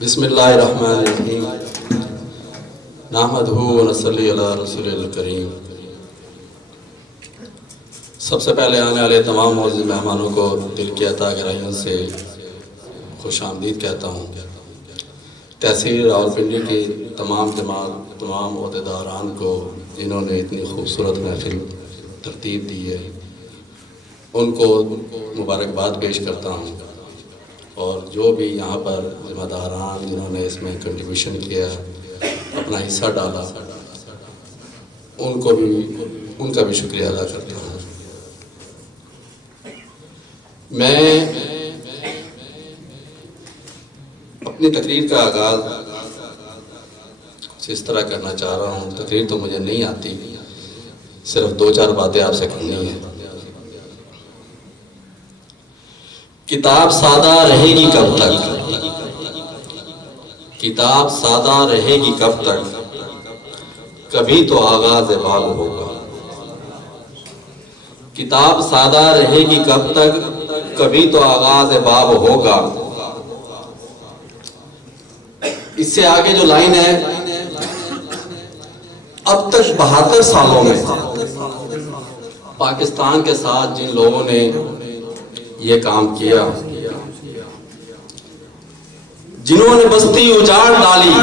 बिस्मिल्लाहिर्रहमानिर्रहीम नहमदुहु व नसल्ली अला रसूलिल करीम। सबसे पहले आने वाले तमाम मौजूद मेहमानों को दिल की अता गहराइयों से खुश आमदीद कहता हूँ। तहसील रावलपिंडी की तमाम जमात, तमाम ओहदेदारान को जिन्होंने इतनी खूबसूरत महफिल तरतीब दी है, उनको मुबारकबाद पेश करता हूँ। और जो भी यहाँ पर ज़िम्मेदारान जिन्होंने इसमें कंट्रीब्यूशन किया, अपना हिस्सा डाला, उनका भी शुक्रिया अदा करता हूँ। मैं अपनी तकरीर का आगाज़ कुछ इस तरह करना चाह रहा हूँ। तकरीर तो मुझे नहीं आती, सिर्फ दो चार बातें आपसे करनी है। किताब सादा रहेगी कब तक, किताब सादा रहेगी कब तक, कभी तो आगाज़ बाग होगा। किताब सादा रहेगी कब तक, कभी तो आगाज़ बाग होगा। इससे आगे जो लाइन है, अब तक 72 सालों में पाकिस्तान के साथ जिन लोगों ने ये काम किया, जिन्होंने बस्ती उजाड़ डाली,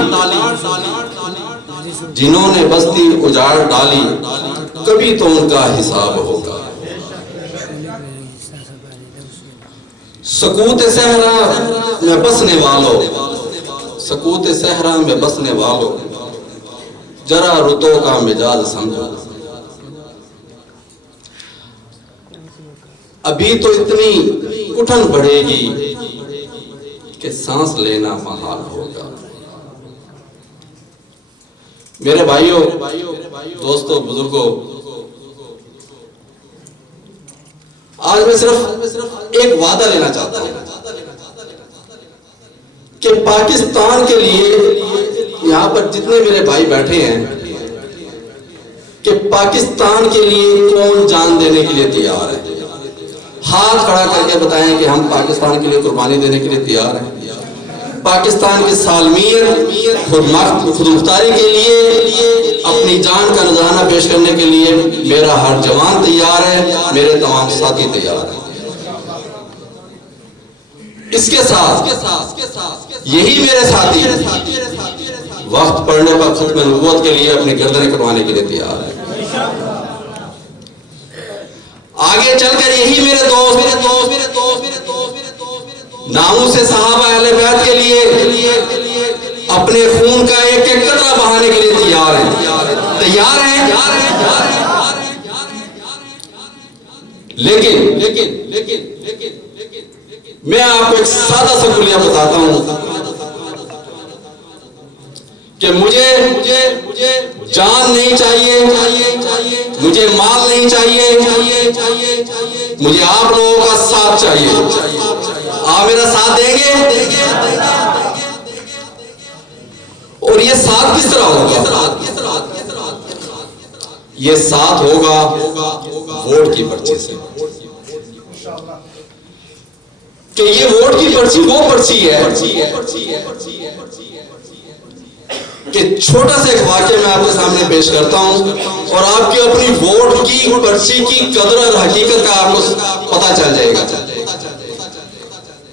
जिन्होंने बस्ती उजाड़ डाली, कभी तो उनका हिसाब होगा। सकूत सहरा में बसने वालों, सकूत सहरा में बसने वालों, जरा रुतों का मिजाज समझो। अभी तो इतनी उठन बढ़ेगी कि सांस लेना महाल होगा। मेरे भाइयों, दोस्तों, बुजुर्गों, आज मैं सिर्फ एक वादा लेना चाहता हूं कि पाकिस्तान के लिए, यहां पर जितने मेरे भाई बैठे हैं, कि पाकिस्तान के लिए कौन जान देने के लिए तैयार है। हाथ खड़ा करके बताएं कि हम पाकिस्तान के लिए कुर्बानी देने के लिए तैयार हैं। पाकिस्तान की सालमियत, खुदमुख्तारी के लिए अपनी जान का नजराना पेश करने के लिए मेरा हर जवान तैयार है, मेरे तमाम साथी तैयार हैं। इसके साथ यही मेरे साथी वक्त पड़ने पर खत्म नबूवत के लिए अपनी गर्दनें कटवाने के लिए तैयार है। आगे चलकर यही मेरे दोस्त नामों से सहाबा अहले बैत के लिए अपने खून का एक एक कतरा बहाने के लिए तैयार हैं। लेकिन मैं आपको एक सादा सा कुलिया बताता हूं कि मुझे जान नहीं चाहिए, मुझे माल नहीं चाहिए, मुझे आप लोगों का साथ चाहिए। आप मेरा साथ देंगे? और ये साथ किस तरह होगा? ये साथ होगा वोट की पर्ची से। कि ये वोट की पर्ची वो पर्ची है कि छोटा सा एक वाक्य मैं आपके सामने पेश करता हूं और आपकी अपनी वोट की पर्ची की कदर और हकीकत का आपको पता चल जाएगा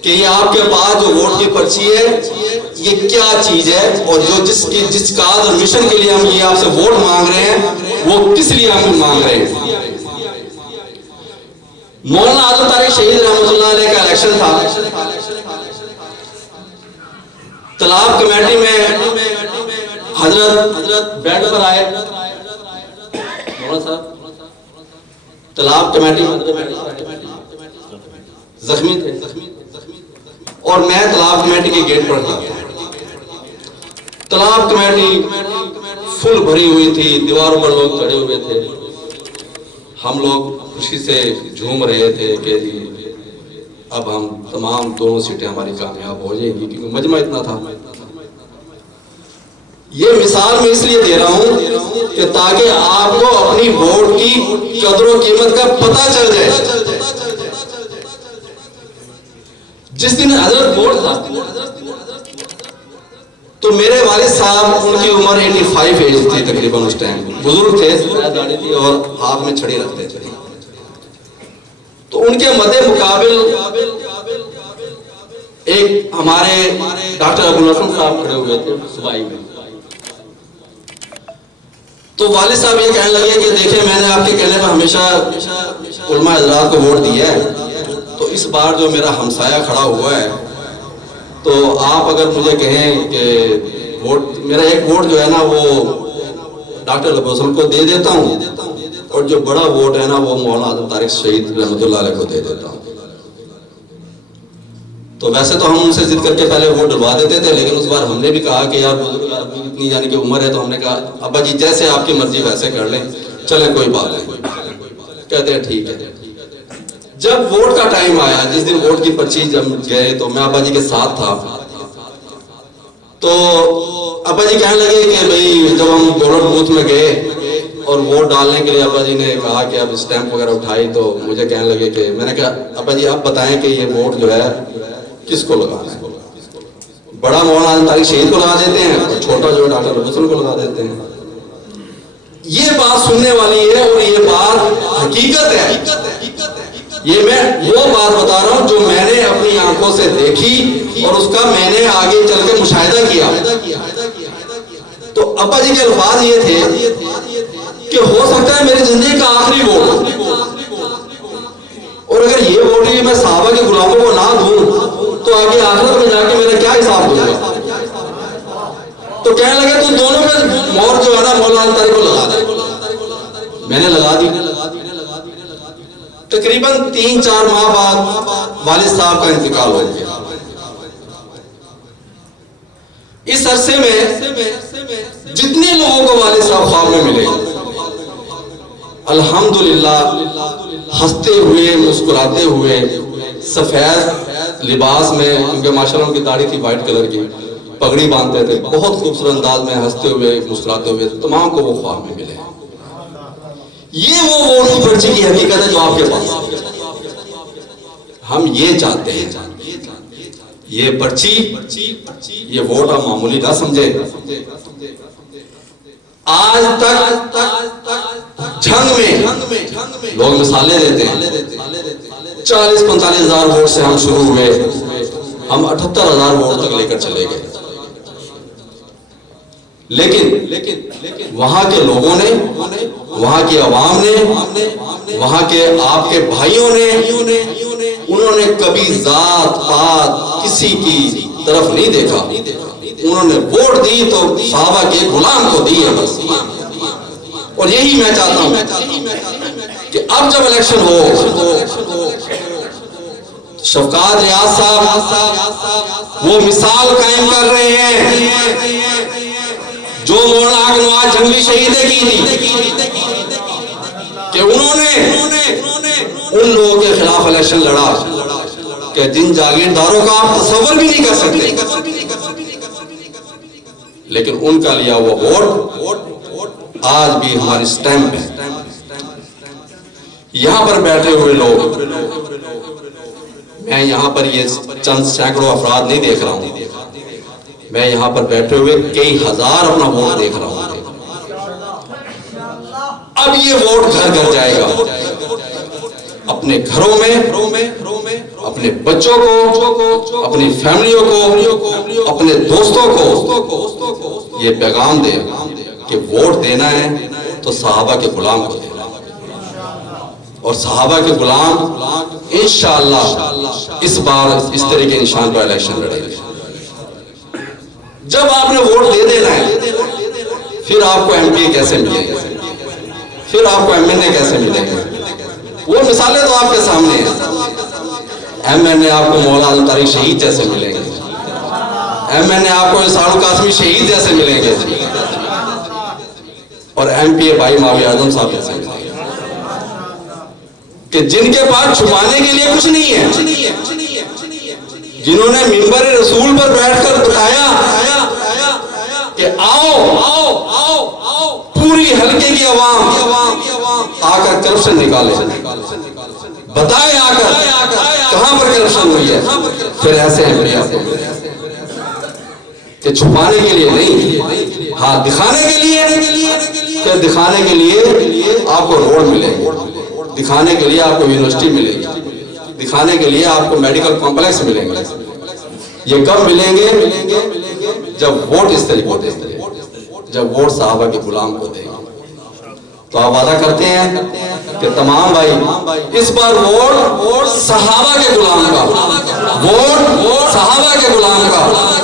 कि ये आपके पास जो वोट की पर्ची है, ये क्या चीज है, और जो जिस काज और मिशन के लिए हम ये आपसे वोट मांग रहे हैं, वो किस लिए हम मांग रहे हैं। मौलाना आजम तारिक शहीद रहमतुल्लाह अलैह का इलेक्शन था। तालाब कमेटी में हजरत बेड पर आए, तालाब कमेटी जख्मी थे और मैं तालाब कमेटी के गेट पर था। तालाब कमेटी फुल भरी हुई थी, दीवारों पर लोग खड़े हुए थे। हम लोग खुशी से झूम रहे थे कि अब हम तमाम दोनों सीटें हमारी कामयाब हो जाएंगी, क्योंकि मजमा इतना था। ये मिसाल मैं इसलिए दे रहा हूं कि ताकि आपको अपनी वोट की कदरों कीमत का पता चल जाए। जिस दिन हजरत वोट था, तो मेरे वालिद साहब, उनकी उम्र 85 एज थी तकरीबन उस टाइम, बुजुर्ग थे, दाढ़ी थी और हाथ में छड़ी रखते थे। तो उनके मद्दे मुकाबिल एक हमारे डॉक्टर अबुल हसन साहब खड़े हुए थे सुबाई में। तो वालिद साहब ये कहने लगे कि देखिए, मैंने आपके कहने पर हमेशा उलमा हज़रात को वोट दिया है, तो इस बार जो मेरा हमसाया खड़ा हुआ है, तो आप अगर मुझे कहें कि वोट, मेरा एक वोट जो है ना वो डॉक्टर अबुल हसन को दे देता हूँ, और जो बड़ा वोट है ना वो मौलाना आजम तारिक शहीद रहमतुल्लाह अलैह को दे देता हूँ। तो वैसे तो हम उनसे जिद करके पहले वोट डलवा देते थे, लेकिन उस बार हमने भी कहा कि यार बुजुर्ग आदमी इतनी यानी कि उम्र है, तो हमने कहा अब्बा जी जैसे आपकी मर्जी वैसे कर लें, चले कोई बात नहीं। कहते हैं ठीक है। जब वोट का टाइम आया, जिस दिन वोट की पर्ची जब गए, तो मैं अब्बा जी के साथ था। तो अब्बा जी कहने लगे कि भाई जब हम बैलेट बूथ में गए और वोट डालने के लिए अब्बा जी ने कहा कि अब स्टैंप वगैरह उठाई, तो मुझे कहने लगे कि, मैंने कहा अब्बा जी आप बताएं कि ये वोट जो है किसको लगाना है? बड़ा मौलाना आजम तारिक शहीद को लगा देते हैं और छोटा जो डॉक्टर अबुल हसन को लगा देते हैं। ये बात सुनने वाली है और ये बात हकीकत है। ये मैं वो बात बता रहा हूं जो मैंने अपनी आंखों से देखी और उसका मैंने आगे चल के मुशाहिदा किया। तो अब्बा जी के अल्फाज ये थे कि हो सकता है मेरी जिंदगी का आखिरी वोट, और अगर ये वोट ही मैं सहाबा के गुलामों को ना दूं तो आगे आखिरत में जाके मेरा क्या हिसाब दूंगा। तो कहने लगे तुम दोनों में मोहर जो है ना मौलाना तारिक को लगा दे। मैंने लगा दी। तकरीबन 3-4 माह बाद वालिद साहब का इंतकाल हो गया। इस अरसे में जितने लोगों को वालिद साहब ख्वाब में मिले, अल्हम्दुलिल्लाह हंसते हुए मुस्कुराते हुए सफेद लिबास में, उनके माशाल्लाह उनकी दाढ़ी थी वाइट कलर की, पगड़ी बांधते थे, बहुत खूबसूरत अंदाज में हंसते हुए मुस्कुराते हुए तमाम को वो ख्वाब में मिले। ये वो वोट की पर्ची की हकीकत है जो आपके पास। हम ये चाहते हैं ये पर्ची, ये वोट आप मामूली ना समझे। आज तक जंग में लोग मिसालें देते हैं, 40-45 हजार वोट से हम शुरू हुए, हम 78,000 वोट तक लेकर चले गए। लेकिन वहां के लोगों ने, वहां की आवाम ने, वहां के आपके भाइयों ने, उन्होंने कभी जात पात किसी की तरफ नहीं देखा। उन्होंने वोट दी तो सहाबा के गुलाम को दी है बस। और यही मैं चाहता हूं कि अब जब इलेक्शन हो, शफकात रियाज साहब वो मिसाल कायम कर रहे हैं जो मौलाना आग नवाज जंगली शहीदें की थी, कि उन्होंने उन लोगों के खिलाफ इलेक्शन लड़ा कि जिन जागीरदारों का आप तसव्वुर भी नहीं कर सकते, लेकिन उनका लिया वो वोट आज भी हमारी स्टैंप है। यहां पर बैठे हुए लोग, मैं यहां पर ये चंद सैकड़ों अफराद नहीं देख रहा हूं, मैं यहां पर बैठे हुए कई हजार अपना वोट देख रहा हूं। अब ये वोट घर घर जाएगा, अपने घरों में, अपने बच्चों को, अपनी फैमिलियों को, अपने दोस्तों को ये पैगाम दे कि वोट देना है तो सहाबा के गुलाम को देना, और सहाबा के गुलाम इंशाअल्लाह इस बार इस तरह के निशान पर इलेक्शन लड़ेंगे। जब आपने वोट दे देना है, फिर आपको एमपी कैसे मिलेंगे, फिर आपको एमएनए कैसे मिलेंगे? वो मिसालें तो आपके सामने हैं। एमएनए आपको मौलाना आजम तारिक शहीद जैसे मिलेंगे, एमएनए आपको इसारुल कासमी शहीद जैसे मिलेंगे, और एमपी भाई माविया आजम साहब जैसे मिलेंगे, कि जिनके पास छुपाने के लिए कुछ नहीं है, जिन्होंने मिंबर रसूल पर बैठकर बताया कि आओ आओ आओ आओ पूरी हल्के की आवाम आकर करप्शन निकाले, बताए आकर कहां पर करप्शन हुई है, फिर ऐसे हैं कि छुपाने के लिए नहीं, हाँ दिखाने के लिए। कि दिखाने के लिए आपको रोड मिलेंगे, दिखाने के लिए आपको यूनिवर्सिटी मिलेगी, दिखाने के लिए आपको मेडिकल कॉम्प्लेक्स मिलेंगे। ये कब मिलेंगे? जब वोट इस तरीके को देंगे, जब वोट साहबा के गुलाम को देंगे। तो आप वादा करते हैं कि तमाम भाई इस बार वोट सहाबा के गुलाम का, वोट सहाबा के गुलाम का,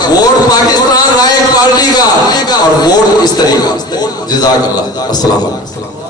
वोट पाकिस्तान राइट पार्टी का, और वोट इस तरीका। जज़ाकल्लाह। अस्सलाम वालेकुम।